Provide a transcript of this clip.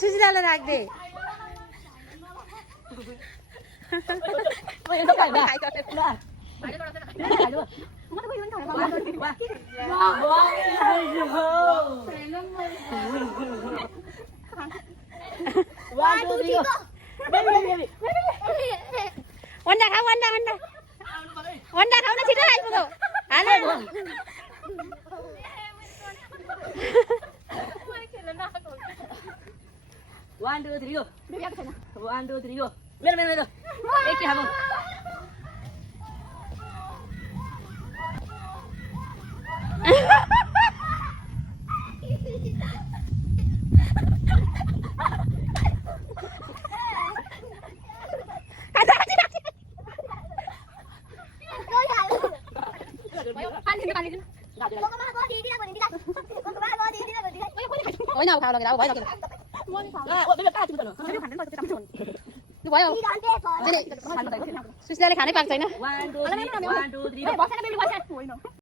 सुशीलालाई राख्दे वन्डा खाऊ वन्डा वन्डा वन्डा खाऊ न छिटो आइपुग्यो हाल 1 2 3 go 1 2 3 go मेरो एक खाबो होइन खाऊ लगेर भयो लगेर भयो सुशीलाले खानै पाएको छैन